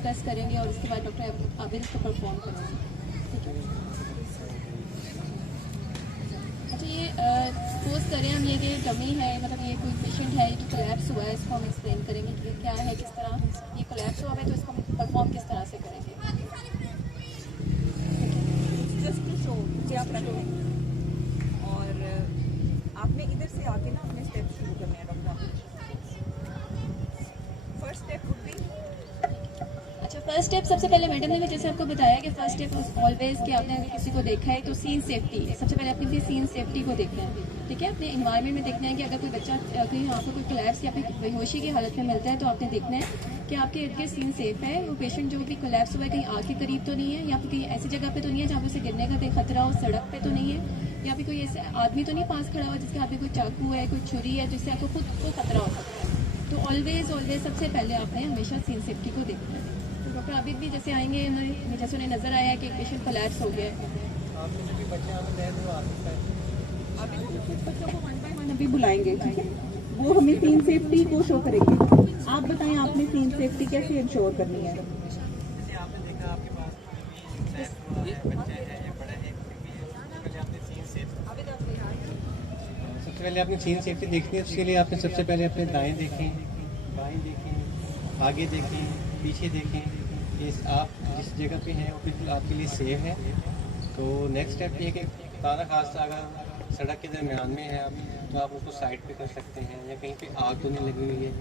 Discuss करेंगे और उसके बाद डॉक्टर आबिद इसको परफॉर्म करेंगे, ठीक है। अच्छा, ये सपोज करें हम ये कि डमी है, मतलब ये कोई पेशेंट है कि कोलैप्स हुआ है, इसको हम एक्सप्लेन करेंगे कि क्या है, किस तरह ये कोलैप्स हुआ है, तो इसको हम परफॉर्म किस तरह से करेंगे। जस्ट टू शो कि आप रख लें और आपने इधर से आके ना अपने स्टेप शुरू करने हैं doctor. First step would be, अच्छा, फर्स्ट स्टेप सबसे पहले मैडम ने जैसे आपको बताया कि फर्स्ट स्टेप ऑलवेज कि आपने अगर किसी को देखा है तो सीन सेफ्टी, सबसे पहले अपनी सीन सेफ्टी को देखना है, ठीक है। अपने इन्वायरमेंट में देखना है कि अगर कोई बच्चा कहीं आपको कोई कोलैप्स या फिर बेहोशी की हालत में मिलता है तो आपने देखना है कि आपके इर्द गिर्द सीन सेफ है, वो पेशेंट जो भी कोलैप्स हुआ है कहीं आग के करीब तो नहीं है, या फिर कहीं ऐसी जगह पे तो नहीं है जहाँ पे उसे गिरने का कोई खतरा हो, सड़क पे तो नहीं है, या फिर कोई ऐसे आदमी तो नहीं पास खड़ा हुआ जिसके हाथ में कोई चाकू है, कोई छुरी है, जिससे आपको खुद को खतरा हो सकता है। तो ऑलवेज सबसे पहले आपने हमेशा सीन सेफ्टी को देखना है। तो डॉक्टर आबिद भी जैसे आएंगे, जैसे उन्हें नज़र आया कि एक पेशेंट कोलैप्स हो गया है, अभी कुछ बच्चों को 1 by 1 अभी बुलाएंगे, ठीक है। वो हमें सीन सेफ्टी को शो करेंगे। आप बताएं आपने सीन सेफ्टी कैसे इंश्योर करनी है। जैसे आपने देखा आपके पास बच्चा है या बड़ा है, सबसे पहले आपने सीन सेफ्टी देखनी है। उसके लिए आपने सबसे पहले अपने दाएं देखें, बाएं देखें, आगे देखें, पीछे देखें, ये आप जिस जगह पे हैं वो बिल्कुल आपके लिए सेफ है। तो नेक्स्ट स्टेप ये कि तारा खासा अगर सड़क के दरमियान में है आप, तो आप उसको साइड पे कर सकते हैं, या कहीं पे आग तो नहीं लगी हुई है,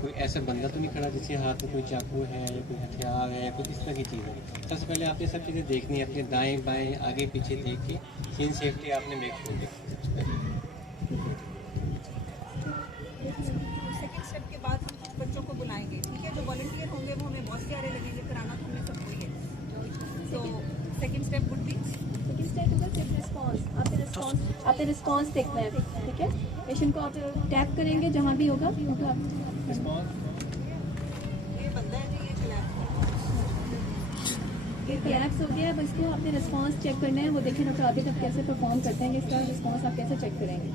कोई ऐसा बंदा तो नहीं खड़ा जिसके हाथ में कोई चाकू है या कोई हथियार है या कोई इस तरह की चीज़ है। सबसे पहले आपने सब चीज़ें देखनी है, अपने दाएं बाएं आगे पीछे देख के सीन सेफ्टी आपने मेक श्योर देखनी है सबसे पहले। सेकंड स्टेप के बाद हम कुछ बच्चों को बुलाएंगे, ठीक है। जो वॉलंटियर होंगे वो हमें बहुत प्यारे लगेंगे, कराना तो हमें सबको ही है। तो second step would be, second step होगा सिर्फ रिस्पॉन्स। आपने रिस्पॉन्स देखना है, ठीक है। पेशेंट को आप टैप करेंगे जहाँ भी होगा, तो आप ये बंदा है जी, ये कोलैप्स हो गया है, बस इसको आपने रिस्पॉन्स चेक करना है। वो देखें डॉक्टर आबिद आप कैसे परफॉर्म करते हैं, इसका रिस्पॉन्स आप कैसे चेक करेंगे।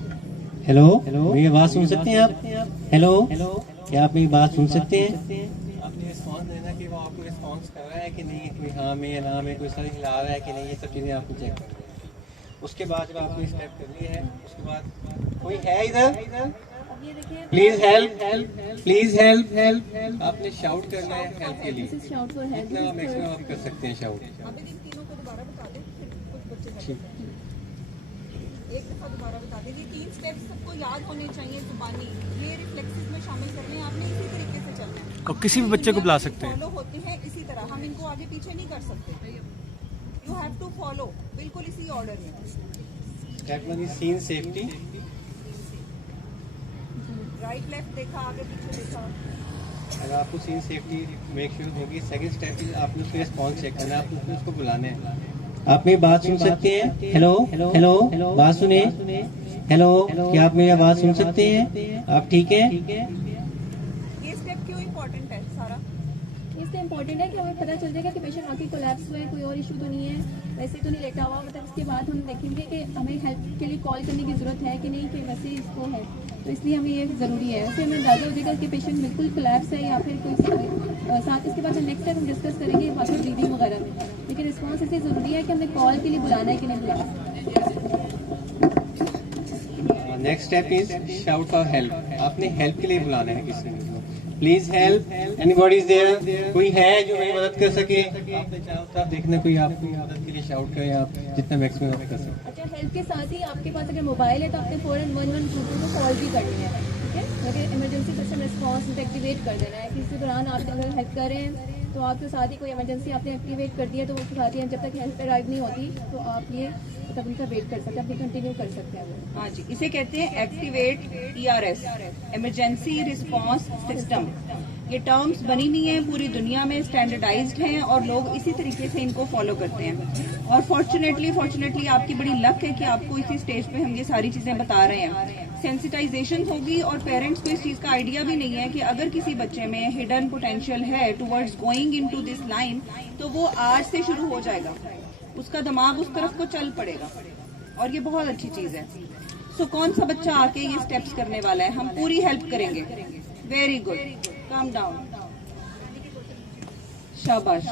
हेलो, मेरी आवाज़ सुन सकते हैं आप? हेलो, क्या आप मेरी बात सुन सकते हैं? आपने रिस्पॉन्स देना कि वो आपको रिस्पॉन्स कर रहा है कि नहीं, कोई हाँ में या ना में, कोई सर हिला रहा है कि नहीं, ये सब चीज़ें आपको चेक करनी है। उसके बाद जब आपने स्टेप कर लिया है, उसके बाद कोई है इधर, प्लीज हेल्प, प्लीज हेल्प, आपने शाउट करना है हेल्प के लिए, जितना मैक्सिमम आप कर सकते हैं शाउट। अभी इन तीनों को दोबारा बता दें, फिर कुछ बच्चे ठीक, एक दफा दोबारा बता दीजिए। 3 स्टेप्स सबको याद होने चाहिए जुबानी, ये रिफ्लेक्सेस में शामिल करने हैं आपने, इसी तरीके से चलना है। और किसी भी बच्चे को बुला सकते हैं। फॉलो होते हैं इसी तरह, हम इनको आगे पीछे नहीं कर सकते। यू हैव टू फॉलो बिल्कुल इसी ऑर्डर में। Step 1 is seen safety. Right left देखा, आगे पीछे देखा। अगर आपको सीन सेफ्टी मेक श्योर होगी, सेकंड स्टेप इज आपने उसका रिस्पॉन्स चेक करना है, आपने उसको बुलाना है। आप मेरी बात सुन सकते हैं? हेलो, हेलो, बात सुने? हेलो, क्या आप मेरी आवाज़ सुन सकते हैं? आप ठीक है? ये स्टेप क्यों इम्पोर्टेंट है सारा? इसलिए इम्पोर्टेंट है कि हमें पता चल जाएगा कि पेशेंट आके कोलैप्स हुआ है, कोई और इशू तो नहीं है, वैसे तो नहीं लेटा हुआ, मतलब इसके बाद हम देखेंगे कि हमें हेल्प के लिए कॉल करने की ज़रूरत है कि नहीं, कि वैसे ही इसको है, तो इसलिए हमें ये ज़रूरी है। वैसे हमें अंदाज़ा हो जाएगा कि पेशेंट बिल्कुल कोलैप्स है या फिर कोई साथ। इसके बाद नेक्स्ट टाइम हम डिस्कस करेंगे बाकी ब्रीदिंग वगैरह में, लेकिन रिस्पॉन्स इसलिए ज़रूरी है कि हमें कॉल के लिए बुलाना है कि नहीं बुलाना। Next step is shout for help. आपने हेल्प के लिए बुलाना है किसी को, please help, anybody is there, कोई है जो मेरी मदद कर सके। आपने चाहो तो आप देखना कोई आपकी मदद के लिए शाउट करे, आप जितना मैक्सिमम आप कर सकते। अच्छा, हेल्प के साथ ही आपके पास अगर मोबाइल है तो आपने फ़ौरन 112 को कॉल भी करनी है, ठीक है। अगर इमरजेंसी सिस्टम रिस्पॉन्स एक्टिवेट कर देना है, किसी दौरान आप अगर हेल्प कर रहे हैं तो आपके साथ ही कोई इमरजेंसी आपने एक्टिवेट कर दिया, तो उसके साथ ही जब तक हेल्प अराइव नहीं होती तो आप ये तब उनका वेट कर सकते हैं, अपनी कंटिन्यू कर सकते हैं वो। हाँ जी, इसे कहते हैं activate ERS, emergency response system. ये टर्म्स बनी हुई हैं, पूरी दुनिया में स्टैंडर्डाइज्ड हैं और लोग इसी तरीके से इनको फॉलो करते हैं। और फॉर्चुनेटली आपकी बड़ी लक है कि आपको इसी स्टेज पे हम ये सारी चीजें बता रहे हैं। सेंसिटाइजेशन होगी और पेरेंट्स को इस चीज का आइडिया भी नहीं है कि अगर किसी बच्चे में हिडन पोटेंशियल है towards going into this line, तो वो आज से शुरू हो जाएगा, उसका दिमाग उस तरफ को चल पड़ेगा और ये बहुत अच्छी चीज है। सो कौन सा बच्चा आके ये स्टेप्स करने वाला है, हम पूरी हेल्प करेंगे। वेरी गुड, काम डाउन, शाबाश।